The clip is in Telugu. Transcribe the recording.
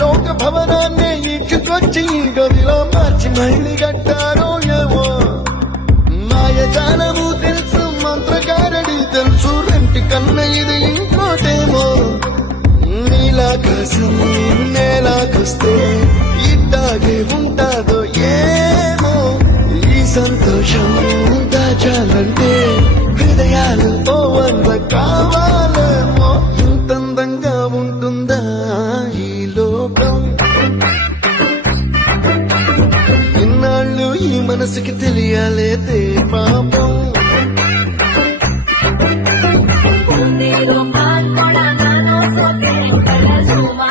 లోక భవనాన్ని ఈడ్చుకొచ్చి ఈ గదిలో మార్చి మళ్ళీ కట్టారో ఏమో మాయజాలము తెలుసు మంత్రకారడి తెలుసు రెంటి కన్న ఇది ఇంకోటేమో నీలాకాశం నేలాకొస్తే ఇట్టాగే ఉంటాదో ఏమో ఈ సంతోషం దాచాలంటే హృదయాలు ఓ వంద కావాలేమో ఇంతందంగా ఉంటుందా ఈ లోకం ఇన్నాళ్ళు ఈ మనసుకి తెలియాలేదే పాపం Hindi ko man wala na no sa tingin, kaya suma